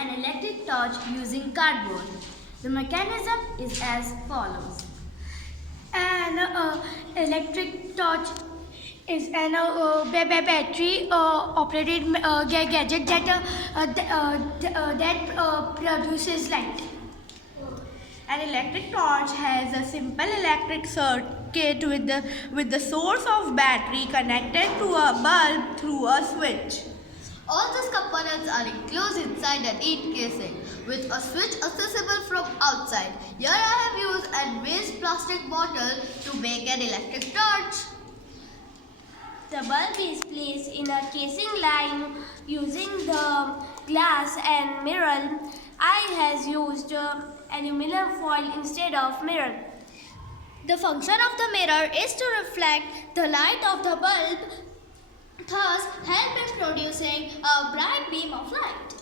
an electric torch using cardboard. The mechanism is as follows. An electric torch is an battery operated gadget that produces light. An electric torch has a simple electric circuit with the source of battery connected to a bulb through a switch. All these components are enclosed inside a neat casing with a switch accessible from outside. Here I have used a waste plastic bottle to make an electric torch. The bulb is placed in a casing line using the glass and mirror. I has used aluminum foil instead of mirror. The function of the mirror is to reflect the light of the bulb, thus help in producing a bright beam of light.